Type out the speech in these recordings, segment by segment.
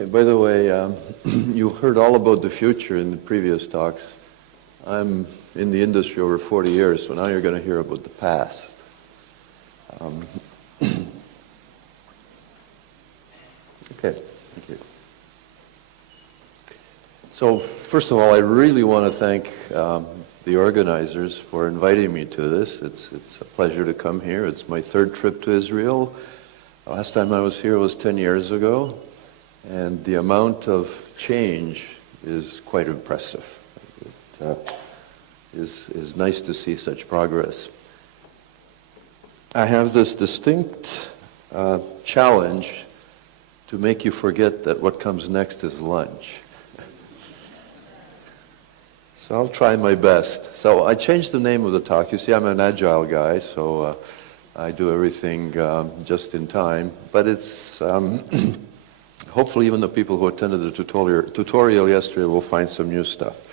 Okay, by the way, you heard all about the future in the previous talks. I'm in the industry over 40 years, so now you're going to hear about the past. Okay, thank you. So first of all, I really want to thank the organizers for inviting me to this. It's a pleasure to come here. It's my third trip to Israel. Last time I was here was 10 years ago, and the amount of change is quite impressive. It is nice to see such progress. I have this distinct challenge to make you forget that what comes next is lunch. So I'll try my best. So I changed the name of the talk. You see, I'm an agile guy, so I do everything just in time. But it's hopefully even the people who attended the tutorial yesterday will find some new stuff.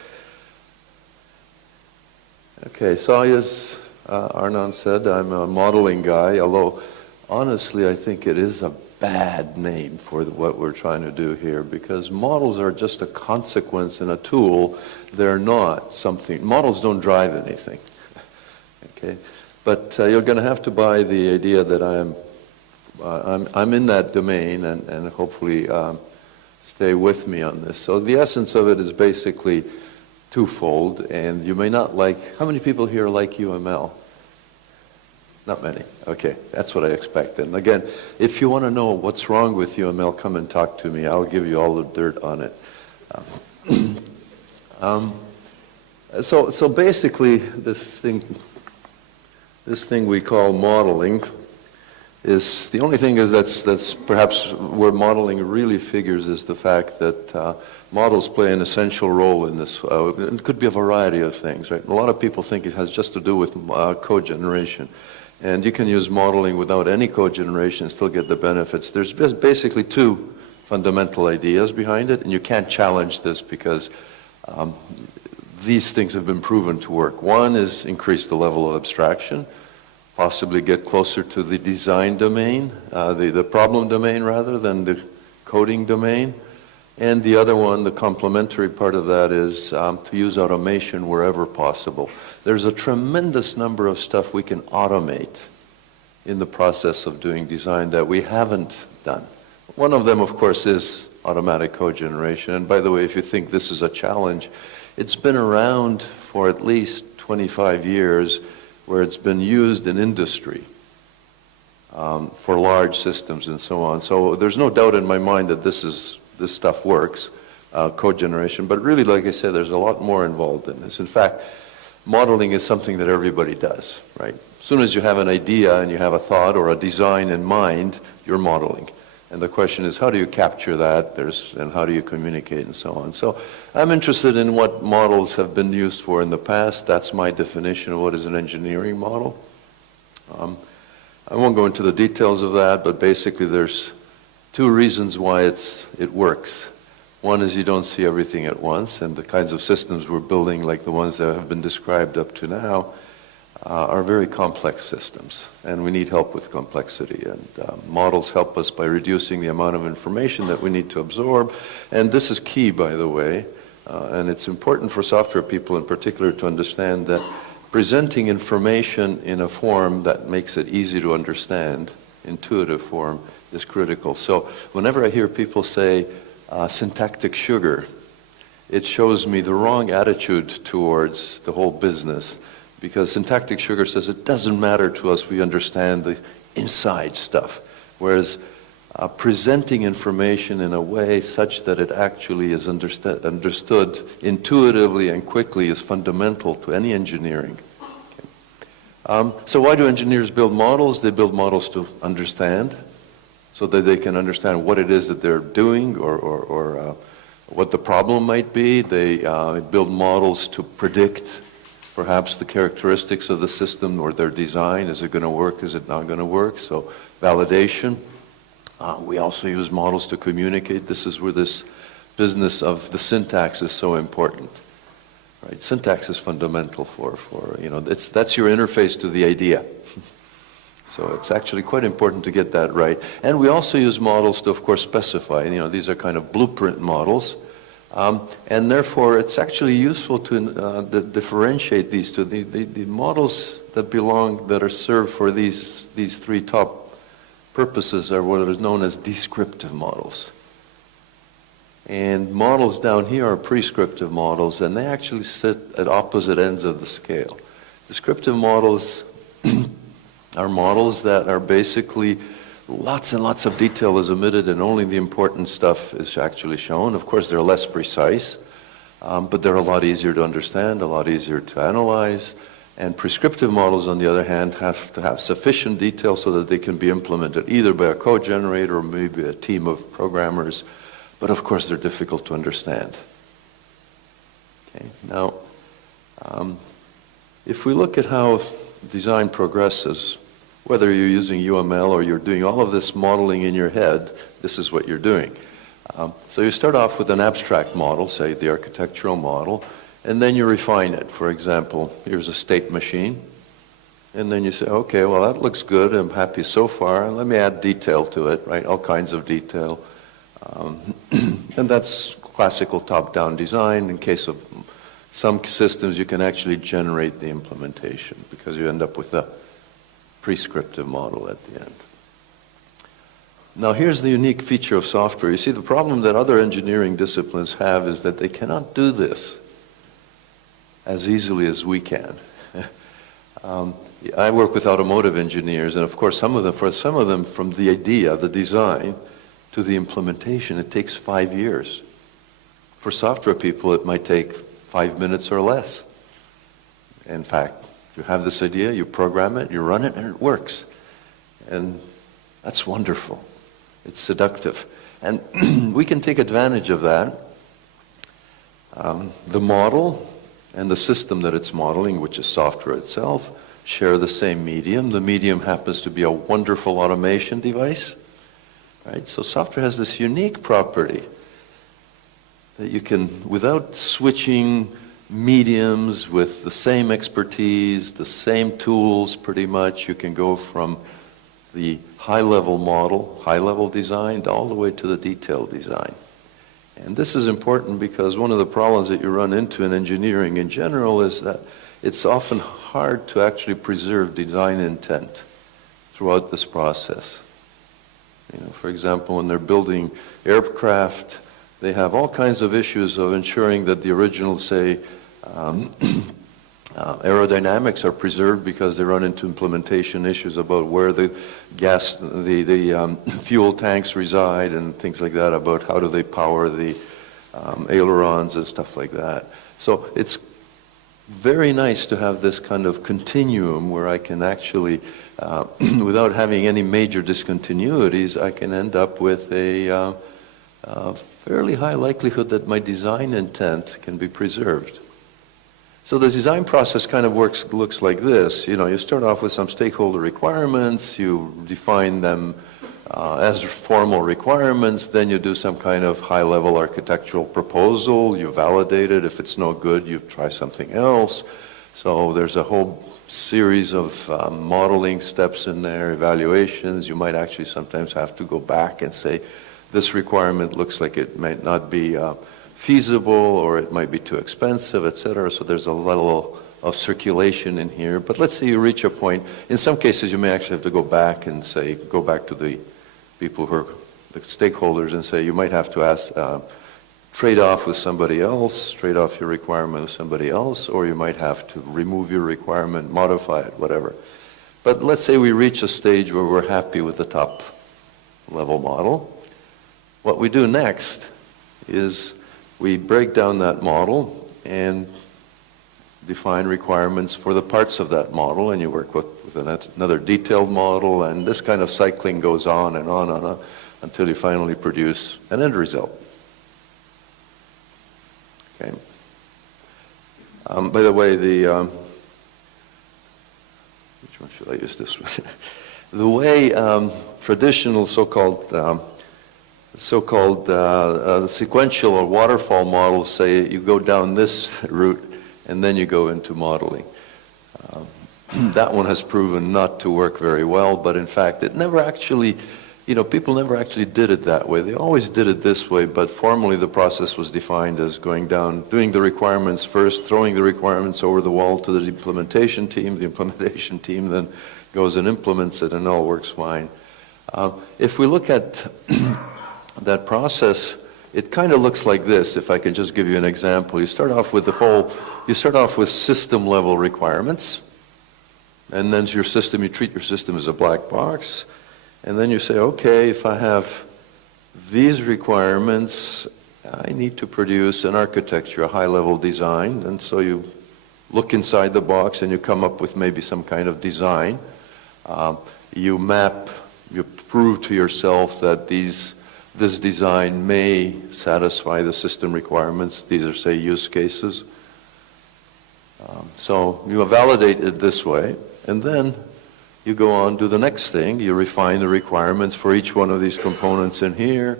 Okay, so as Arnon said, I'm a modeling guy, although honestly I think it is a bad name for what we're trying to do here, because models are just a consequence and a tool. They're not something, models don't drive anything. Okay, but you're going to have to buy the idea that I'm in that domain and hopefully stay with me on this. So the essence of it is basically twofold, and you may not like, how many people here like UML? Not many. Okay, that's what I expect. And again, if you want to know what's wrong with UML, come and talk to me. I'll give you all the dirt on it. So basically, this thing we call modeling is the only thing is that's perhaps where modeling really figures is the fact that models play an essential role in this. It could be a variety of things, right? A lot of people think it has just to do with code generation. And you can use modeling without any code generation and still get the benefits. There's basically two fundamental ideas behind it, and you can't challenge this because these things have been proven to work. One is increase the level of abstraction, possibly get closer to the design domain, the problem domain rather than the coding domain. And the other one, the complementary part of that is to use automation wherever possible. There's a tremendous number of stuff we can automate in the process of doing design that we haven't done. One of them, of course, is automatic code generation. And by the way, if you think this is a challenge, it's been around for at least 25 years where it's been used in industry for large systems and so on. So there's no doubt in my mind that this stuff works, code generation, but really, like I said, there's a lot more involved in this. In fact, modeling is something that everybody does, right? As soon as you have an idea and you have a thought or a design in mind, you're modeling. And the question is, how do you capture that? And how do you communicate and so on? So I'm interested in what models have been used for in the past. That's my definition of what is an engineering model. I won't go into the details of that, but basically there's two reasons why it works. One is you don't see everything at once, and the kinds of systems we're building, like the ones that have been described up to now, are very complex systems, and we need help with complexity. And models help us by reducing the amount of information that we need to absorb. And this is key, by the way, and it's important for software people in particular to understand that presenting information in a form that makes it easy to understand, intuitive form, is critical. So whenever I hear people say syntactic sugar, it shows me the wrong attitude towards the whole business, because syntactic sugar says it doesn't matter to us, we understand the inside stuff, whereas presenting information in a way such that it actually is understood intuitively and quickly is fundamental to any engineering. So why do engineers build models? They build models to understand, so that they can understand what it is that they're doing or what the problem might be. They build models to predict perhaps the characteristics of the system or their design. Is it going to work? Is it not going to work? So validation. We also use models to communicate. This is where this business of the syntax is so important. Right? Syntax is fundamental for that's your interface to the idea. So it's actually quite important to get that right. And we also use models to, of course, specify. These are kind of blueprint models. And therefore, it's actually useful to differentiate these two. The models that are served for these three top purposes are what is known as descriptive models. And models down here are prescriptive models, and they actually sit at opposite ends of the scale. Descriptive models are models that are basically lots and lots of detail is omitted and only the important stuff is actually shown. Of course, they're less precise, but they're a lot easier to understand, a lot easier to analyze. And prescriptive models, on the other hand, have to have sufficient detail so that they can be implemented either by a code generator or maybe a team of programmers. But of course, they're difficult to understand. Okay, now, if we look at how design progresses, whether you're using UML or you're doing all of this modeling in your head, this is what you're doing. So you start off with an abstract model, say the architectural model, and then you refine it. For example, here's a state machine. And then you say, okay, well, that looks good. I'm happy so far. Let me add detail to it, right? All kinds of detail. And that's classical top-down design. In case of some systems, you can actually generate the implementation because you end up with a prescriptive model at the end. Now, here's the unique feature of software. You see, the problem that other engineering disciplines have is that they cannot do this as easily as we can. I work with automotive engineers, and of course, for some of them, from the idea, the design, to the implementation, it takes 5 years. For software people, it might take 5 minutes or less. In fact, you have this idea, you program it, you run it, and it works. And that's wonderful. It's seductive. And we can take advantage of that. The model and the system that it's modeling, which is software itself, share the same medium. The medium happens to be a wonderful automation device. Right? So software has this unique property that you can, without switching mediums with the same expertise, the same tools pretty much, you can go from the high-level model, high-level design, all the way to the detailed design. And this is important because one of the problems that you run into in engineering in general is that it's often hard to actually preserve design intent throughout this process. For example, when they're building aircraft, they have all kinds of issues of ensuring that the original, say, aerodynamics are preserved because they run into implementation issues about where the fuel tanks reside and things like that, about how do they power the ailerons and stuff like that. So it's very nice to have this kind of continuum where I can actually, without having any major discontinuities, I can end up with a fairly high likelihood that my design intent can be preserved. So the design process kind of looks like this. You start off with some stakeholder requirements, you define them as formal requirements, then you do some kind of high-level architectural proposal, you validate it. If it's no good, you try something else. So there's a whole series of modeling steps in there, evaluations. You might actually sometimes have to go back and say, this requirement looks like it might not be feasible, or it might be too expensive, etc. So there's a level of circulation in here. But let's say you reach a point. In some cases, you may actually have to go back and say, go back to the people who are the stakeholders and say, you might have to trade off with somebody else, trade off your requirement with somebody else, or you might have to remove your requirement, modify it, whatever. But let's say we reach a stage where we're happy with the top level model. What we do next is we break down that model and define requirements for the parts of that model, and you work with another detailed model, and this kind of cycling goes on and on and on until you finally produce an end result. Okay. By the way, which one should I use this with? The way traditional so-called sequential or waterfall models say you go down this route and then you go into modeling. that one has proven not to work very well, but in fact, it never actually, people never actually did it that way. They always did it this way, but formally the process was defined as going down, doing the requirements first, throwing the requirements over the wall to the implementation team. The implementation team then goes and implements it, and it all works fine. If we look at that process, it kind of looks like this, if I can just give you an example. You start off with system level requirements, and then you treat your system as a black box, and then you say, okay, if I have these requirements, I need to produce an architecture, a high-level design, and so you look inside the box and you come up with maybe some kind of design. You prove to yourself that this design may satisfy the system requirements. These are, say, use cases. So you validate it this way, and then you go on to the next thing. You refine the requirements for each one of these components in here,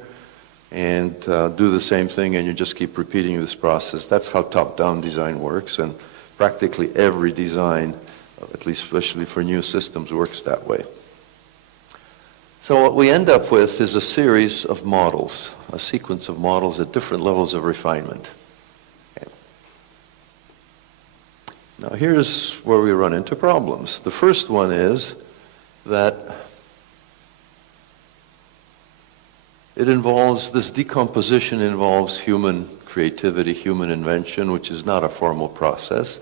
and do the same thing, and you just keep repeating this process. That's how top-down design works, and practically every design, at least especially for new systems, works that way. So what we end up with is a series of models, a sequence of models at different levels of refinement. Okay. Now here's where we run into problems. The first one is that this decomposition involves human creativity, human invention, which is not a formal process.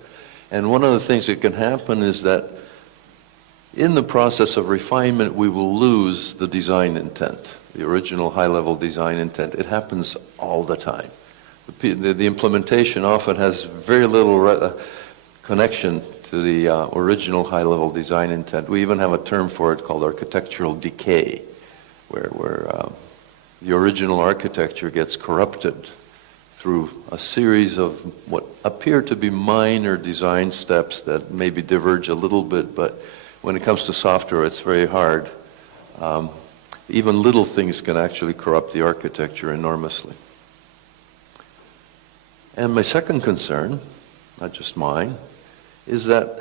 And one of the things that can happen is that in the process of refinement, we will lose the design intent, the original high-level design intent. It happens all the time. The implementation often has very little connection to the original high-level design intent. We even have a term for it called architectural decay, where the original architecture gets corrupted through a series of what appear to be minor design steps that maybe diverge a little bit, but when it comes to software, it's very hard. Even little things can actually corrupt the architecture enormously. And my second concern, not just mine, is that,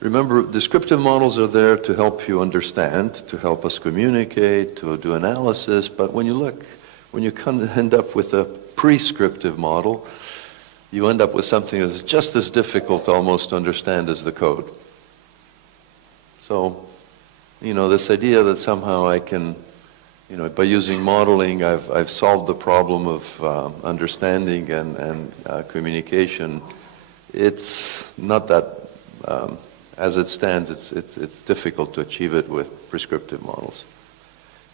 remember, descriptive models are there to help you understand, to help us communicate, to do analysis, but when you end up with a prescriptive model, you end up with something that's just as difficult almost to understand as the code. So, this idea that somehow I can, by using modeling, I've solved the problem of understanding and communication. It's not that, as it stands, it's difficult to achieve it with prescriptive models.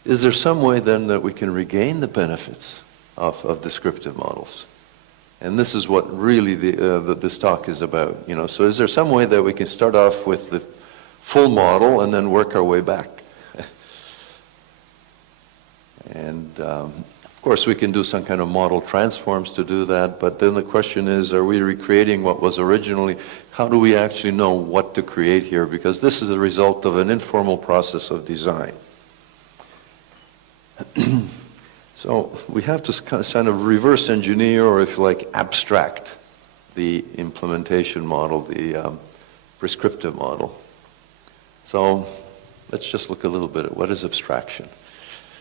Is there some way then that we can regain the benefits of descriptive models? And this is what really this talk is about. So is there some way that we can start off with the full model and then work our way back? And of course we can do some kind of model transforms to do that, but then the question is, are we recreating what was originally? How do we actually know what to create here? Because this is a result of an informal process of design. So we have to kind of reverse engineer, or if you like, abstract the implementation model, the prescriptive model. So let's just look a little bit at what is abstraction.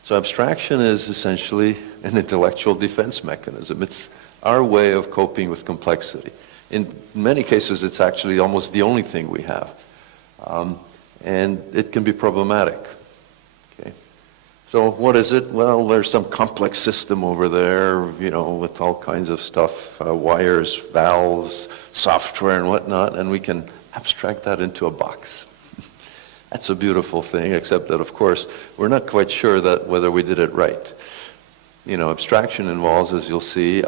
So abstraction is essentially an intellectual defense mechanism. It's our way of coping with complexity. In many cases, it's actually almost the only thing we have. And it can be problematic. Okay. So what is it? Well, there's some complex system over there, with all kinds of stuff, wires, valves, software and whatnot, and we can abstract that into a box. That's a beautiful thing, except that, of course, we're not quite sure that whether we did it right. Abstraction involves, as you'll see,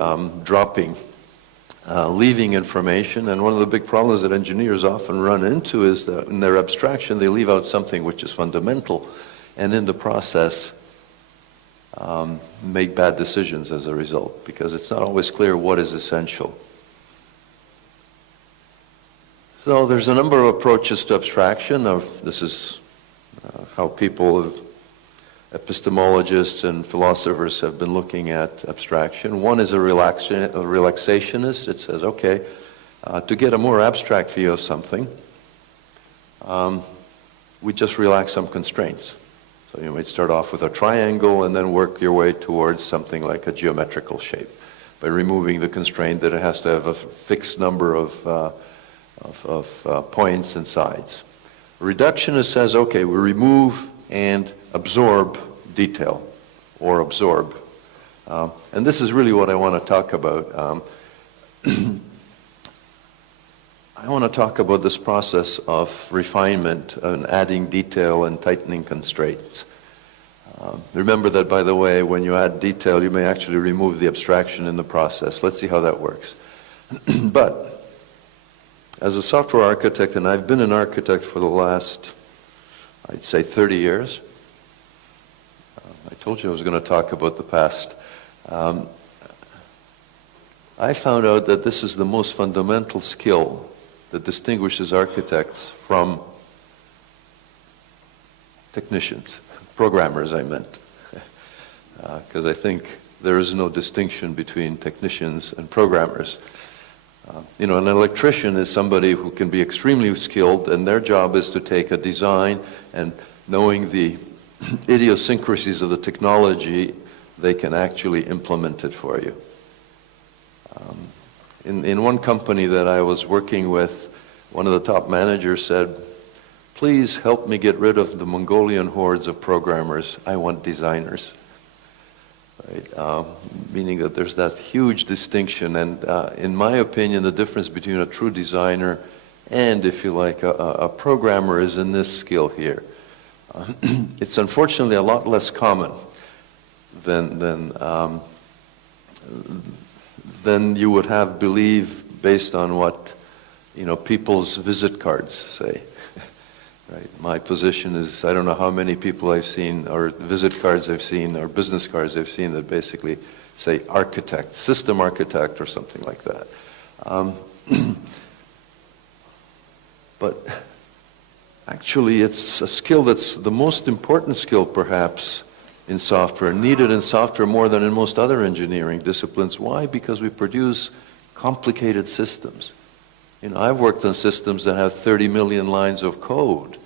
leaving information, and one of the big problems that engineers often run into is that in their abstraction, they leave out something which is fundamental, and in the process, make bad decisions as a result, because it's not always clear what is essential. So there's a number of approaches to abstraction. This is how epistemologists and philosophers have been looking at abstraction. One is a relaxationist. It says, okay, to get a more abstract view of something, we just relax some constraints. So you might start off with a triangle and then work your way towards something like a geometrical shape by removing the constraint that it has to have a fixed number of points and sides. A reductionist says, okay, we remove and absorb detail, or absorb. And this is really what I want to talk about. I want to talk about this process of refinement and adding detail and tightening constraints. Remember that, by the way, when you add detail, you may actually remove the abstraction in the process. Let's see how that works. But as a software architect, and I've been an architect for the last, I'd say, 30 years. I told you I was going to talk about the past. I found out that this is the most fundamental skill that distinguishes architects from technicians, programmers I meant, because I think there is no distinction between technicians and programmers. You know, an electrician is somebody who can be extremely skilled, and their job is to take a design and, knowing the idiosyncrasies of the technology, they can actually implement it for you. In one company that I was working with, one of the top managers said, please help me get rid of the Mongolian hordes of programmers. I want designers. Right? Meaning that there's that huge distinction. And in my opinion, the difference between a true designer and, if you like, a programmer is in this skill here. It's unfortunately a lot less common than you would have believe based on what, you know, people's visit cards say. Right? My position is, I don't know how many people I've seen, or visit cards I've seen, or business cards I've seen that basically say architect, system architect, or something like that. But actually, it's a skill that's the most important skill, perhaps, in software, needed in software more than in most other engineering disciplines. Why? Because we produce complicated systems. You know, I've worked on systems that have 30 million lines of code.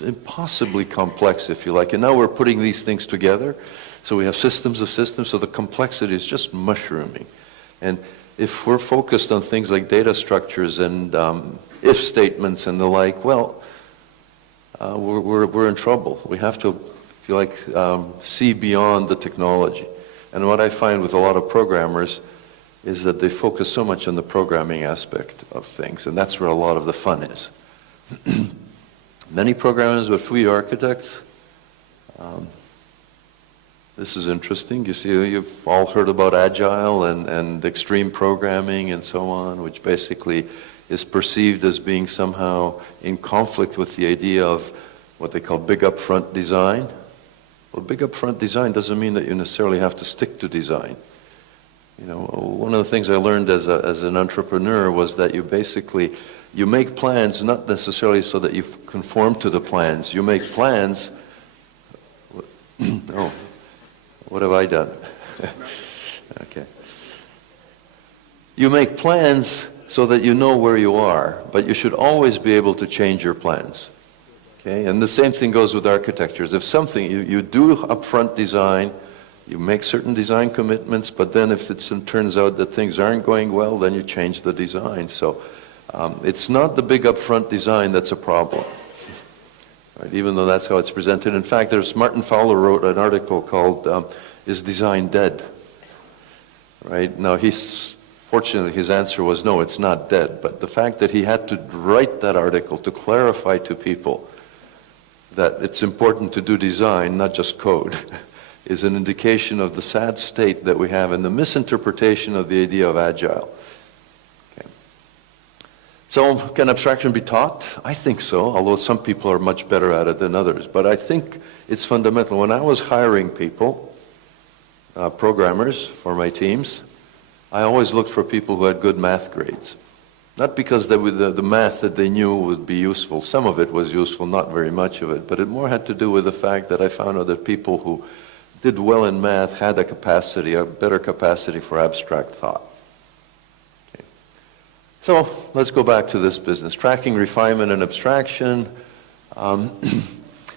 Impossibly complex, if you like. And now we're putting these things together. So we have systems of systems, so the complexity is just mushrooming. And if we're focused on things like data structures and if statements and the like, well, we're in trouble. We have to, if you like, see beyond the technology. And what I find with a lot of programmers is that they focus so much on the programming aspect of things, and that's where a lot of the fun is. Many programmers but few architects. This is interesting. You see, you've all heard about Agile and extreme programming and so on, which basically is perceived as being somehow in conflict with the idea of what they call big upfront design. Well, big upfront design doesn't mean that you necessarily have to stick to design. You know, one of the things I learned as an entrepreneur was that you make plans not necessarily so that you conform to the plans. You make plans. Oh, what have I done? Okay. You make plans so that you know where you are, but you should always be able to change your plans. Okay? And the same thing goes with architectures. If something, you do upfront design, you make certain design commitments, but then if it turns out that things aren't going well, then you change the design. So it's not the big upfront design that's a problem, right? Even though that's how it's presented. In fact, Martin Fowler wrote an article called Is Design Dead? Right? Now, fortunately, his answer was no, it's not dead. But the fact that he had to write that article to clarify to people that it's important to do design, not just code, is an indication of the sad state that we have and the misinterpretation of the idea of agile. Okay. So can abstraction be taught? I think so, although some people are much better at it than others. But I think it's fundamental. When I was hiring people, programmers for my teams, I always looked for people who had good math grades. Not because the math that they knew would be useful. Some of it was useful, not very much of it. But it more had to do with the fact that I found out that people who did well in math had a better capacity for abstract thought. Okay. So let's go back to this business, tracking, refinement, and abstraction.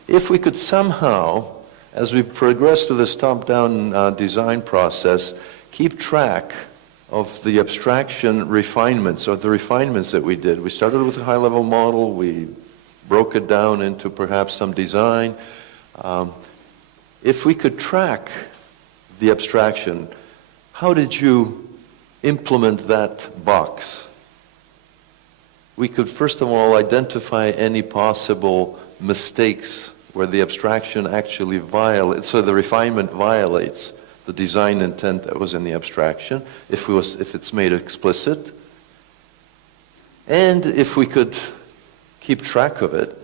If we could somehow, as we progress through this top-down design process, keep track of the abstraction refinements, or the refinements that we did. We started with a high-level model, we broke it down into perhaps some design. If we could track the abstraction, how did you implement that box? We could first of all identify any possible mistakes where the abstraction actually violates, so the refinement violates the design intent that was in the abstraction, if it's made explicit. And if we could keep track of it,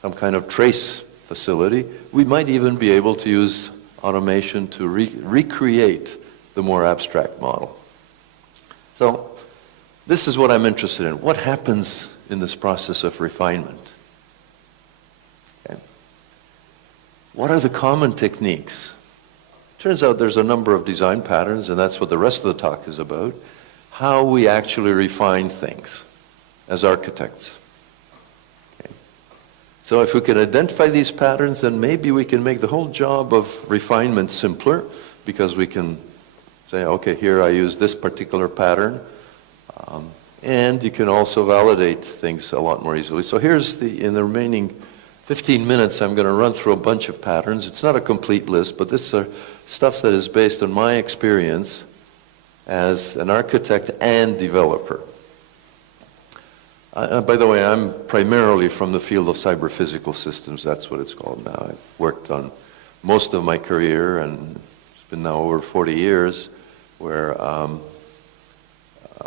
some kind of trace facility, we might even be able to use automation to recreate the more abstract model. So this is what I'm interested in. What happens in this process of refinement? Okay. What are the common techniques? Turns out there's a number of design patterns, and that's what the rest of the talk is about, how we actually refine things as architects. Okay. So if we can identify these patterns, then maybe we can make the whole job of refinement simpler, because we can say, okay, here I use this particular pattern, and you can also validate things a lot more easily. So here's in the remaining 15 minutes, I'm going to run through a bunch of patterns. It's not a complete list, but this is stuff that is based on my experience as an architect and developer. By the way, I'm primarily from the field of cyber-physical systems. That's what it's called now. I've worked on most of my career, and it's been now over 40 years, where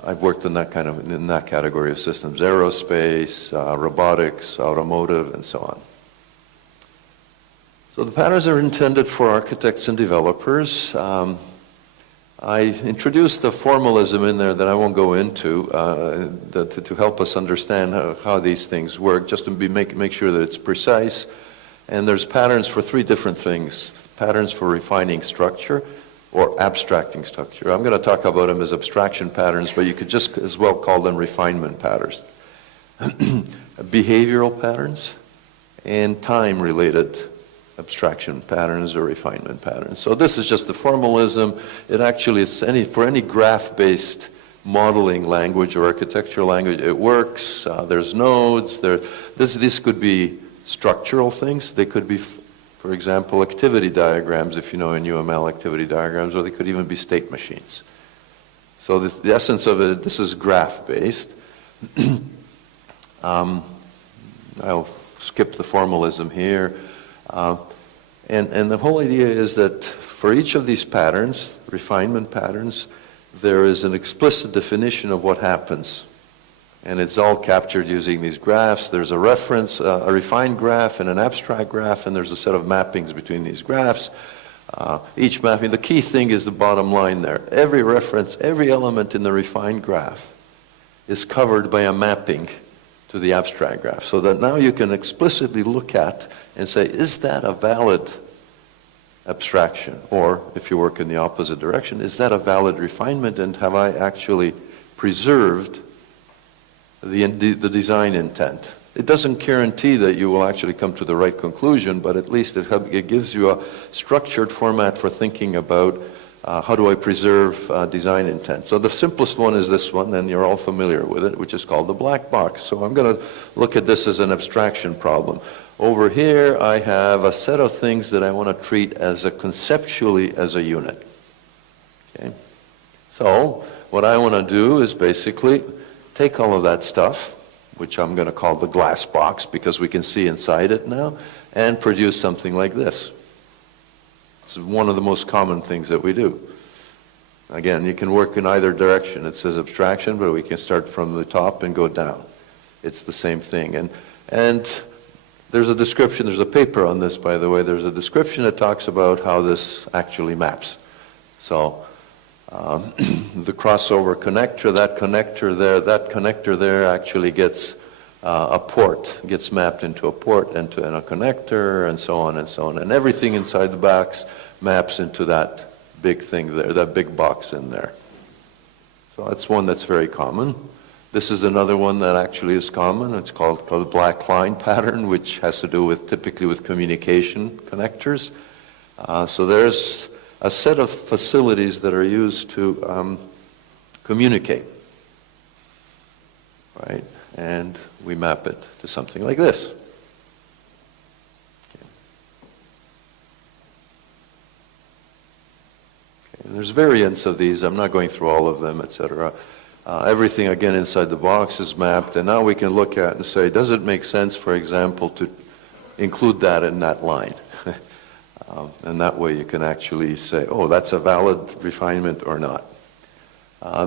I've worked in that category of systems: aerospace, robotics, automotive, and so on. So the patterns are intended for architects and developers. I introduced a formalism in there that I won't go into to help us understand how these things work, just to make sure that it's precise. And there's patterns for three different things: patterns for refining structure, or abstracting structure. I'm going to talk about them as abstraction patterns, but you could just as well call them refinement patterns. Behavioral patterns and time-related abstraction patterns or refinement patterns. So this is just the formalism. It actually is for any graph-based modeling language or architectural language, it works. There's nodes. This could be structural things. They could be, for example, activity diagrams, if you know in UML activity diagrams, or they could even be state machines. So the essence of it, this is graph-based. I'll skip the formalism here. And the whole idea is that for each of these patterns, refinement patterns, there is an explicit definition of what happens. And it's all captured using these graphs. There's a reference, a refined graph and an abstract graph, and there's a set of mappings between these graphs. Each mapping, the key thing is the bottom line there. Every reference, every element in the refined graph is covered by a mapping to the abstract graph, so that now you can explicitly look at and say, is that a valid abstraction? Or if you work in the opposite direction, is that a valid refinement, and have I actually preserved the design intent? It doesn't guarantee that you will actually come to the right conclusion, but at least it gives you a structured format for thinking about how do I preserve design intent. So the simplest one is this one, and you're all familiar with it, which is called the black box. So I'm going to look at this as an abstraction problem. Over here, I have a set of things that I want to treat as conceptually as a unit. Okay? So what I want to do is basically take all of that stuff, which I'm going to call the glass box because we can see inside it now, and produce something like this. It's one of the most common things that we do. Again, you can work in either direction. It says abstraction, but we can start from the top and go down. It's the same thing. And there's a description, there's a paper on this, by the way. There's a description that talks about how this actually maps. So the crossover connector, that connector there actually gets a port, gets mapped into a port and a connector, and so on and so on. And everything inside the box maps into that big thing there, that big box in there. So that's one that's very common. This is another one that actually is common. It's called the black line pattern, which has to do with typically with communication connectors. So there's a set of facilities that are used to communicate, right? And we map it to something like this. And there's variants of these. I'm not going through all of them, etc. Everything, again, inside the box is mapped. And now we can look at and say, does it make sense, for example, to include that in that line? And that way you can actually say, oh, that's a valid refinement or not.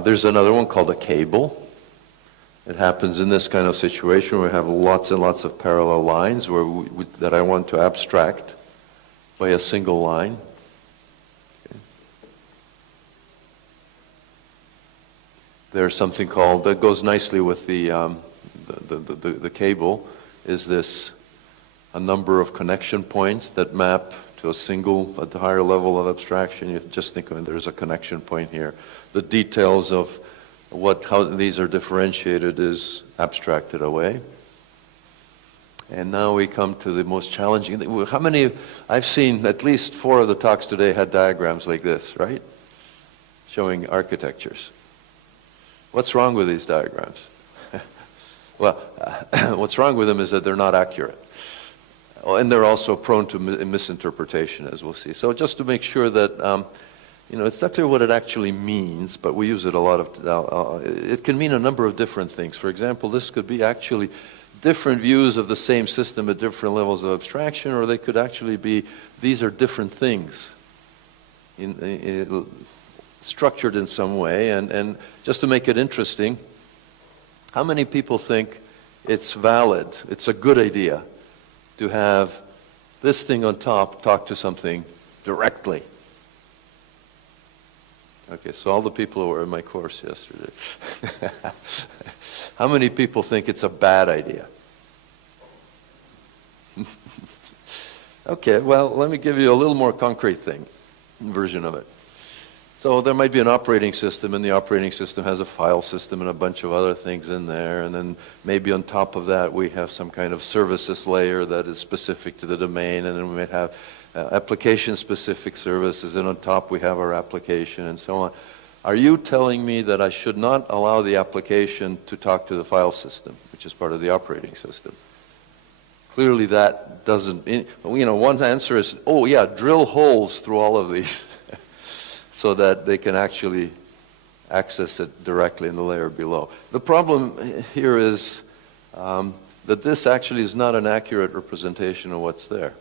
There's another one called a cable. It happens in this kind of situation where we have lots and lots of parallel lines that I want to abstract by a single line. There's something called, that goes nicely with the cable, is this, a number of connection points that map to a single, at the higher level of abstraction. You just think of it, there's a connection point here. The details of how these are differentiated is abstracted away. And now we come to the most challenging thing. How many, I've seen at least 4 of the talks today had diagrams like this, right? Showing architectures. What's wrong with these diagrams? Well, what's wrong with them is that they're not accurate. And they're also prone to misinterpretation, as we'll see. So just to make sure that, it's not clear what it actually means, but we use it a lot of, it can mean a number of different things. For example, this could be actually different views of the same system at different levels of abstraction, or they could actually be, these are different things. Structured in some way, and just to make it interesting, how many people think it's valid, it's a good idea to have this thing on top talk to something directly? Okay, so all the people who were in my course yesterday. How many people think it's a bad idea? Okay, well, let me give you a little more concrete version of it. So there might be an operating system, and the operating system has a file system and a bunch of other things in there, and then maybe on top of that we have some kind of services layer that is specific to the domain, and then we might have application-specific services, and on top we have our application and so on. Are you telling me that I should not allow the application to talk to the file system, which is part of the operating system? Clearly that doesn't, one answer is, oh yeah, drill holes through all of these. So that they can actually access it directly in the layer below. The problem here is that this actually is not an accurate representation of what's there.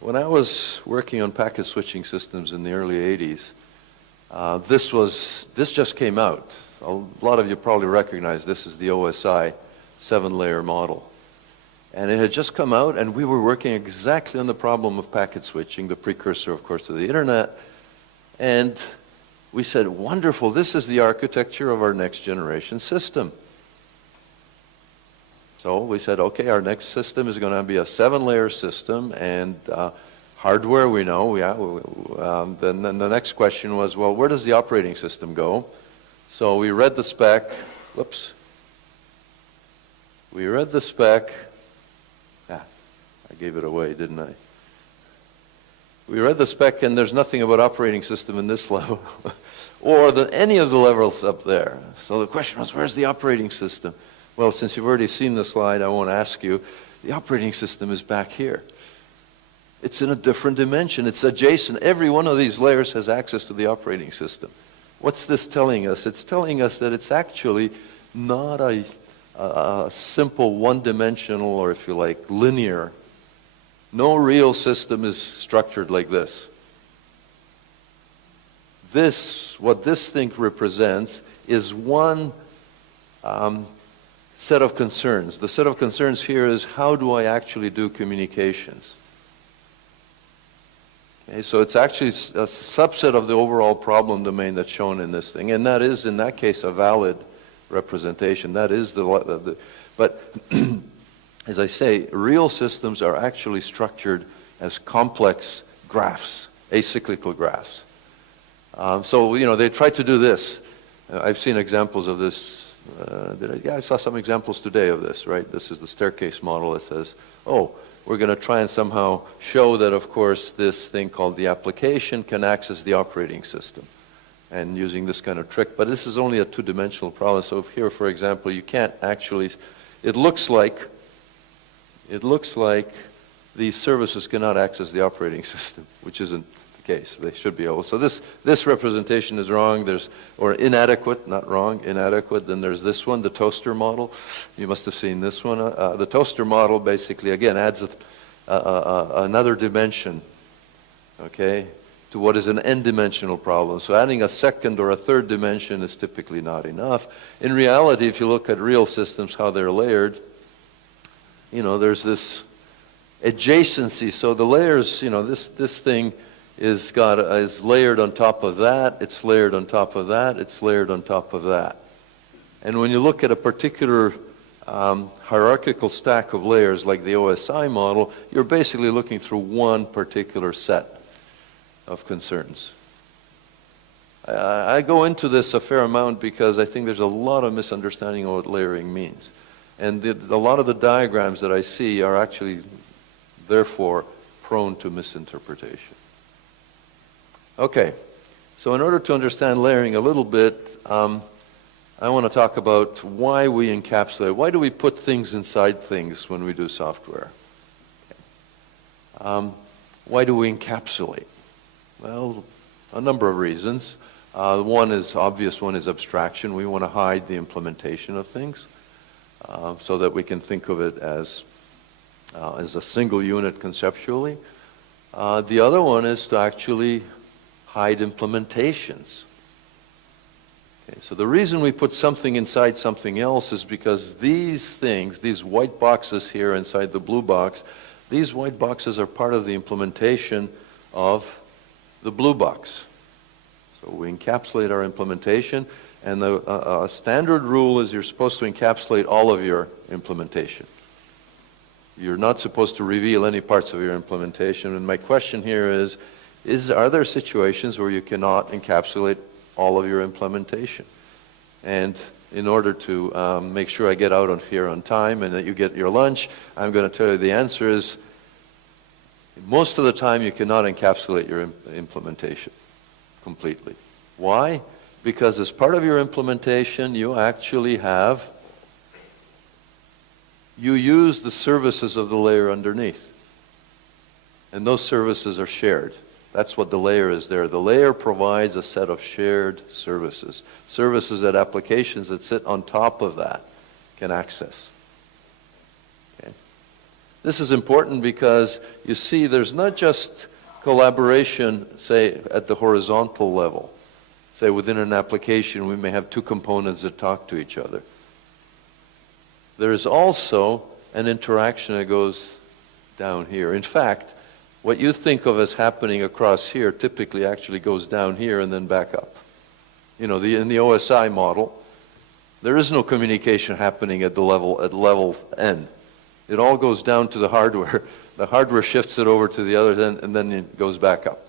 When I was working on packet switching systems in the early 80s, this just came out. A lot of you probably recognize this is the OSI 7-layer model. And it had just come out, and we were working exactly on the problem of packet switching, the precursor, of course, to the internet. And we said, wonderful, this is the architecture of our next generation system. So we said, okay, our next system is going to be a 7-layer system, and hardware we know. Then the next question was, well, where does the operating system go? So we read the spec. Whoops. We read the spec. I gave it away, didn't I? We read the spec, and there's nothing about operating system in this level, or any of the levels up there. So the question was, where's the operating system? Well, since you've already seen the slide, I won't ask you. The operating system is back here. It's in a different dimension. It's adjacent. Every one of these layers has access to the operating system. What's this telling us? It's telling us that it's actually not a simple one-dimensional, or if you like, linear. No real system is structured like this. What this thing represents is one set of concerns. The set of concerns here is, how do I actually do communications? Okay, so it's actually a subset of the overall problem domain that's shown in this thing, and that is, in that case, a valid representation. That is but as I say, real systems are actually structured as complex graphs, acyclical graphs. So, they try to do this. I've seen examples of this. I saw some examples today of this, right? This is the staircase model that says, oh, we're going to try and somehow show that, of course, this thing called the application can access the operating system, and using this kind of trick. But this is only a two-dimensional problem. So here, for example, you can't actually, it looks like these services cannot access the operating system, which isn't the case. They should be able. So this representation is wrong. Or inadequate, not wrong, inadequate. Then there's this one, the toaster model. You must have seen this one. The toaster model basically, again, adds another dimension, okay, to what is an n-dimensional problem. So adding a second or a third dimension is typically not enough. In reality, if you look at real systems, how they're layered, there's this adjacency. So the layers, this thing is layered on top of that, it's layered on top of that, it's layered on top of that. And when you look at a particular hierarchical stack of layers like the OSI model, you're basically looking through one particular set of concerns. I go into this a fair amount because I think there's a lot of misunderstanding of what layering means. And a lot of the diagrams that I see are actually, therefore, prone to misinterpretation. Okay, so in order to understand layering a little bit, I want to talk about why we encapsulate. Why do we put things inside things when we do software? Okay. Why do we encapsulate? Well, a number of reasons. One is obvious. One is abstraction. We want to hide the implementation of things so that we can think of it as a single unit conceptually. The other one is to actually hide implementations. Okay, so the reason we put something inside something else is because these things, these white boxes here inside the blue box, these white boxes are part of the implementation of the blue box. So we encapsulate our implementation, and the standard rule is you're supposed to encapsulate all of your implementation. You're not supposed to reveal any parts of your implementation. And my question here is are there situations where you cannot encapsulate all of your implementation? And in order to make sure I get out of here on time and that you get your lunch, I'm going to tell you the answer is most of the time you cannot encapsulate your implementation completely. Why? Because as part of your implementation, you actually you use the services of the layer underneath. And those services are shared. That's what the layer is there. The layer provides a set of shared services. Services that applications that sit on top of that can access. Okay. This is important because you see there's not just collaboration, say, at the horizontal level. Say within an application we may have two components that talk to each other. There is also an interaction that goes down here. In fact, what you think of as happening across here typically actually goes down here and then back up. In the OSI model, there is no communication happening at level N. It all goes down to the hardware. The hardware shifts it over to the other end and then it goes back up.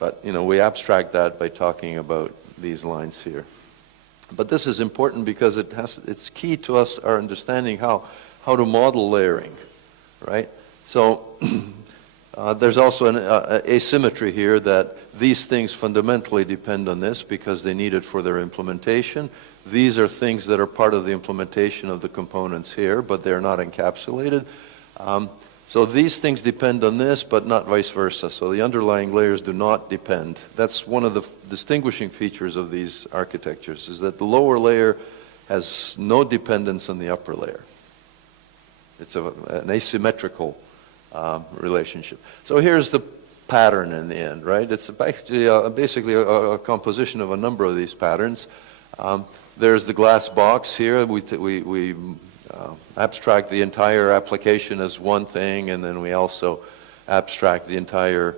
But we abstract that by talking about these lines here. But this is important because it's key to our understanding how to model layering, right? So there's also an asymmetry here that these things fundamentally depend on this because they need it for their implementation. These are things that are part of the implementation of the components here, but they're not encapsulated. So these things depend on this, but not vice versa. So the underlying layers do not depend. That's one of the distinguishing features of these architectures, is that the lower layer has no dependence on the upper layer. It's an asymmetrical relationship. So here's the pattern in the end, right? It's basically a composition of a number of these patterns. There's the glass box here. We abstract the entire application as one thing, and then we also abstract the entire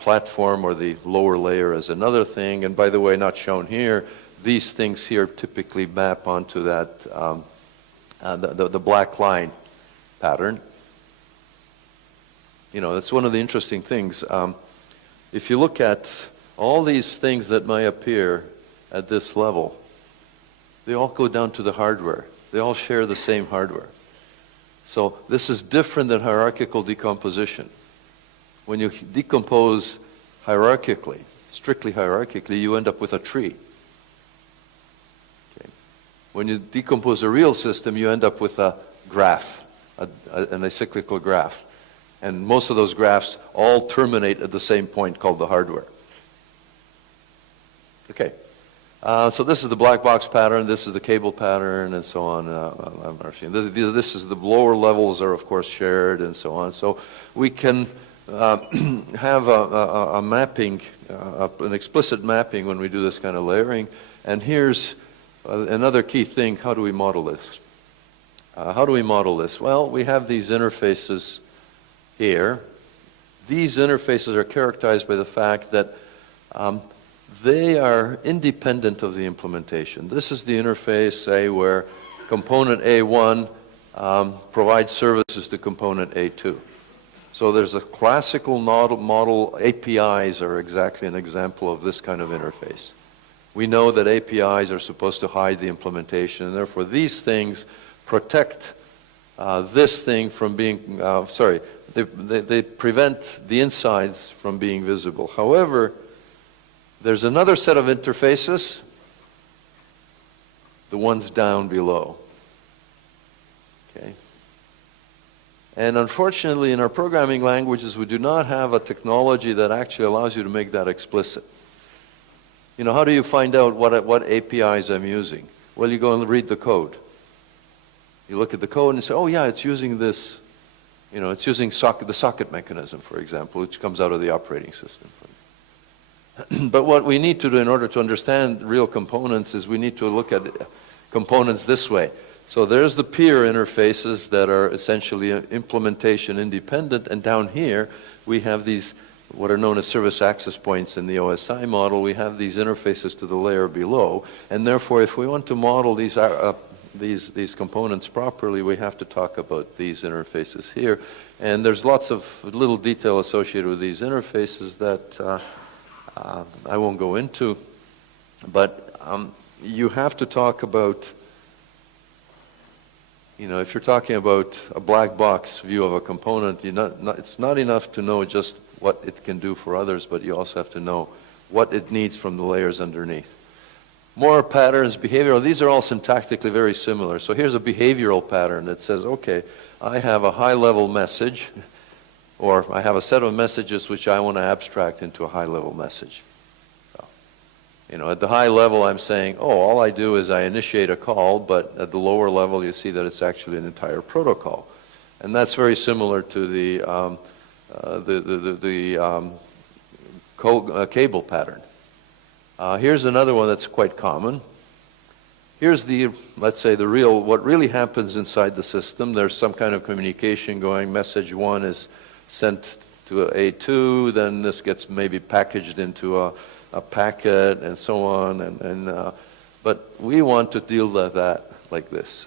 platform or the lower layer as another thing. And by the way, not shown here, these things here typically map onto that the black line pattern. that's one of the interesting things. If you look at all these things that may appear at this level, they all go down to the hardware. They all share the same hardware. So this is different than hierarchical decomposition. When you decompose hierarchically, strictly hierarchically, you end up with a tree. Okay. When you decompose a real system, you end up with a graph, an acyclical graph. And most of those graphs all terminate at the same point called the hardware. Okay. So this is the black box pattern, this is the cable pattern, and so on. This is the lower levels are, of course, shared, and so on. So we can have a mapping, an explicit mapping when we do this kind of layering. And here's another key thing: how do we model this? How do we model this? Well, we have these interfaces here. These interfaces are characterized by the fact that they are independent of the implementation. This is the interface, say, where component A1 provides services to component A2. So there's a classical model. APIs are exactly an example of this kind of interface. We know that APIs are supposed to hide the implementation, and therefore these things protect this thing from being, they prevent the insides from being visible. However, there's another set of interfaces, the ones down below. Okay. And unfortunately, in our programming languages, we do not have a technology that actually allows you to make that explicit. How do you find out what APIs I'm using? Well, you go and read the code. You look at the code and say, oh yeah, it's using this, it's using the socket mechanism, for example, which comes out of the operating system. But what we need to do in order to understand real components is we need to look at components this way. So there's the peer interfaces that are essentially implementation independent, and down here we have these what are known as service access points in the OSI model. We have these interfaces to the layer below, and therefore if we want to model these components properly, we have to talk about these interfaces here. And there's lots of little detail associated with these interfaces that I won't go into, but you have to talk about, if you're talking about a black box view of a component, it's not enough to know just what it can do for others, but you also have to know what it needs from the layers underneath. More patterns, behavioral, these are all syntactically very similar. So here's a behavioral pattern that says, okay, I have a high-level message, or I have a set of messages which I want to abstract into a high-level message. So, at the high level I'm saying, all I do is I initiate a call, but at the lower level you see that it's actually an entire protocol. And that's very similar to the cable pattern. Here's another one that's quite common. Here's let's say what really happens inside the system. There's some kind of communication going. Message 1 is sent to A2, then this gets maybe packaged into a packet and so on. But we want to deal with that like this.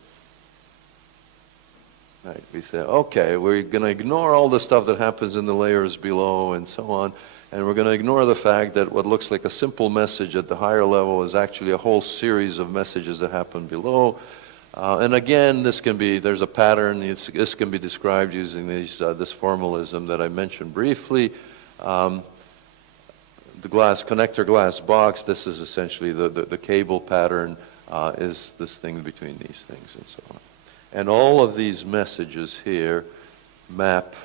Right, we say, okay, we're going to ignore all the stuff that happens in the layers below and so on, and we're going to ignore the fact that what looks like a simple message at the higher level is actually a whole series of messages that happen below. And again, there's a pattern. This can be described using this formalism that I mentioned briefly. The connector glass box, this is essentially the cable pattern, is this thing between these things and so on. And all of these messages here map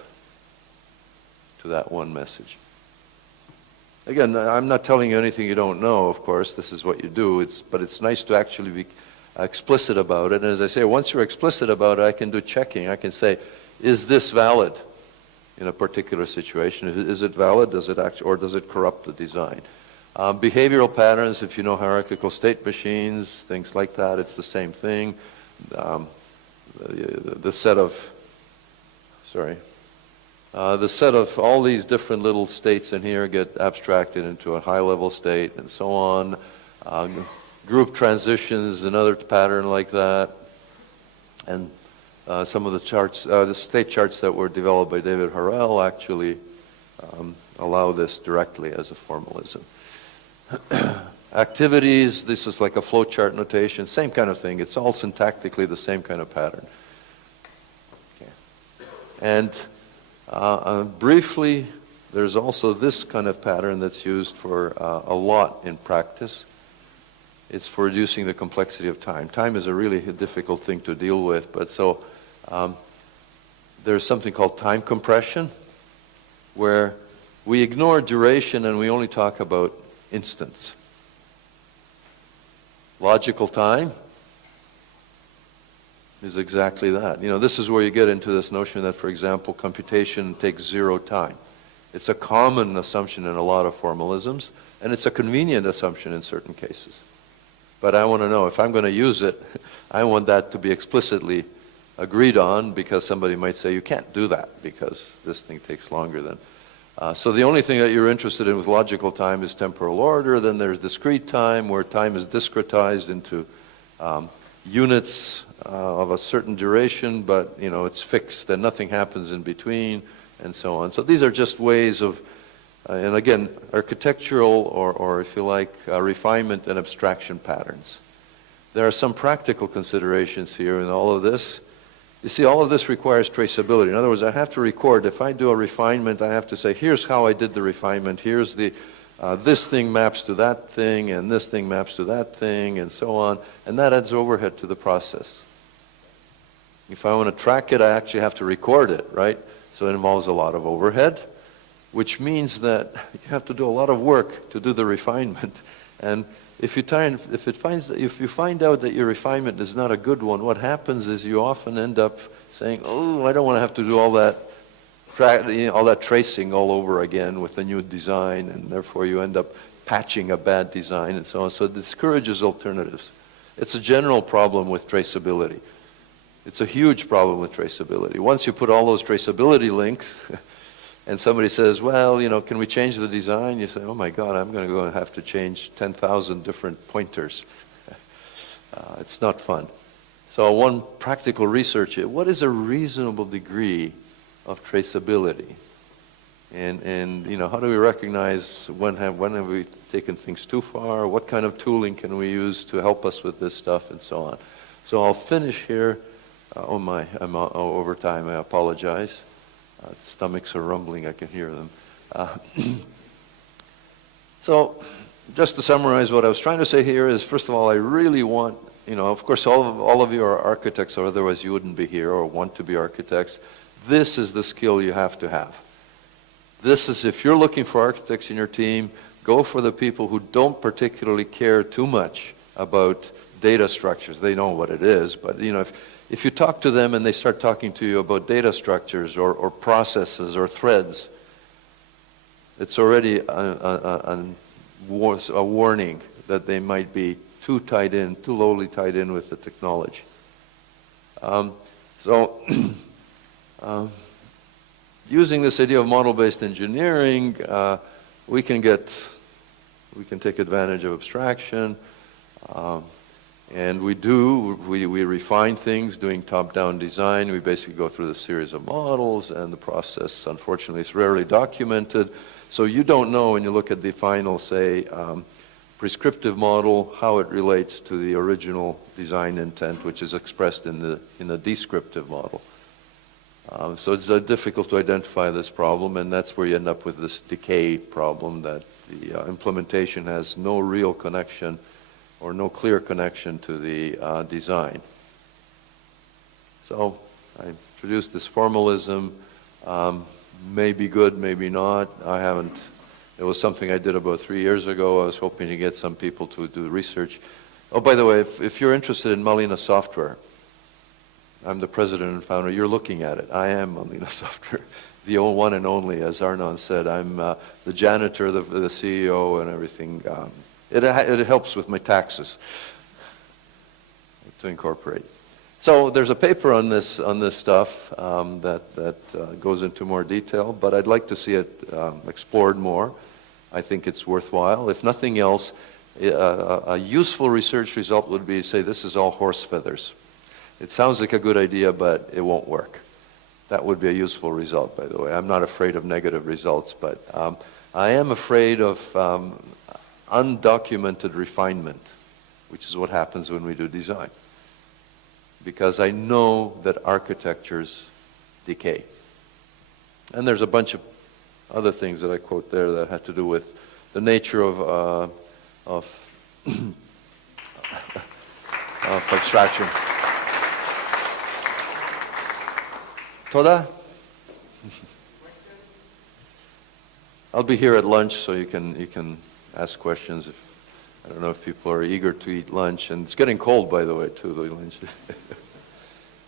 to that one message. Again, I'm not telling you anything you don't know, of course. This is what you do. But it's nice to actually be explicit about it. And as I say, once you're explicit about it, I can do checking. I can say, is this valid in a particular situation? Is it valid? Or does it corrupt the design? Behavioral patterns, if you know hierarchical state machines, things like that, it's the same thing. The set of all these different little states in here get abstracted into a high-level state and so on. Group transitions, another pattern like that. And some of the charts, the state charts that were developed by David Harrell actually allow this directly as a formalism. Activities, this is like a flowchart notation, same kind of thing. It's all syntactically the same kind of pattern. Okay. And briefly, there's also this kind of pattern that's used for a lot in practice. It's for reducing the complexity of time. Time is a really difficult thing to deal with, but so there's something called time compression, where we ignore duration and we only talk about instants. Logical time is exactly that. You know, this is where you get into this notion that, for example, computation takes 0 time. It's a common assumption in a lot of formalisms, and it's a convenient assumption in certain cases. But I want to know, if I'm going to use it, I want that to be explicitly agreed on, because somebody might say, you can't do that because this thing takes longer than. So the only thing that you're interested in with logical time is temporal order. Then there's discrete time, where time is discretized into units of a certain duration, but you know, it's fixed and nothing happens in between, and so on. So these are just ways of, and again, architectural or if you like, refinement and abstraction patterns. There are some practical considerations here in all of this. You see, all of this requires traceability. In other words, I have to record. If I do a refinement, I have to say, here's how I did the refinement. Here's the, this thing maps to that thing, and this thing maps to that thing, and so on. And that adds overhead to the process. If I want to track it, I actually have to record it, right? So it involves a lot of overhead, which means that you have to do a lot of work to do the refinement. And if you find out that your refinement is not a good one, what happens is you often end up saying, oh, I don't want to have to do all that tracing all over again with the new design, and therefore you end up patching a bad design and so on. So it discourages alternatives. It's a general problem with traceability. It's a huge problem with traceability. Once you put all those traceability links, and somebody says, well, you know, can we change the design? You say, oh my God, I'm going to go and have to change 10,000 different pointers. It's not fun. So one practical research, what is a reasonable degree of traceability? And you know, how do we recognize when have we taken things too far? What kind of tooling can we use to help us with this stuff, and so on? So I'll finish here. Oh my, I'm over time, I apologize. Stomachs are rumbling, I can hear them. So, just to summarize, what I was trying to say here is, first of all, I really want, you know, of course all of you are architects, or otherwise you wouldn't be here, or want to be architects. This is the skill you have to have. This is, if you're looking for architects in your team, go for the people who don't particularly care too much about data structures. They know what it is, but you know, if you talk to them and they start talking to you about data structures or processes or threads, it's already a warning that they might be too lowly tied in with the technology. Using this idea of model-based engineering, we can take advantage of abstraction. And we refine things doing top-down design. We basically go through the series of models, and the process, unfortunately, is rarely documented. So you don't know when you look at the final, say, prescriptive model, how it relates to the original design intent, which is expressed in the descriptive model. So it's difficult to identify this problem, and that's where you end up with this decay problem, that the implementation has no real connection or no clear connection to the design. So I introduced this formalism, may be good, maybe not. I haven't, it was something I did about 3 years ago. I was hoping to get some people to do research. Oh, by the way, if you're interested in Malina software, I'm the president and founder, you're looking at it. I am Malina software, the one and only, as Arnon said. I'm the janitor, the CEO, and everything. It helps with my taxes to incorporate. So there's a paper on this stuff that goes into more detail, but I'd like to see it explored more. I think it's worthwhile. If nothing else, a useful research result would be, say, this is all horse feathers. it sounds like a good idea, but it won't work. That would be a useful result, by the way. I'm not afraid of negative results, but I am afraid of undocumented refinement, which is what happens when we do design. Because I know that architectures decay. And there's a bunch of other things that I quote there that had to do with the nature of abstraction. Toda? I'll be here at lunch, so you can ask questions. I don't know if people are eager to eat lunch, and it's getting cold, by the way, too, the lunch.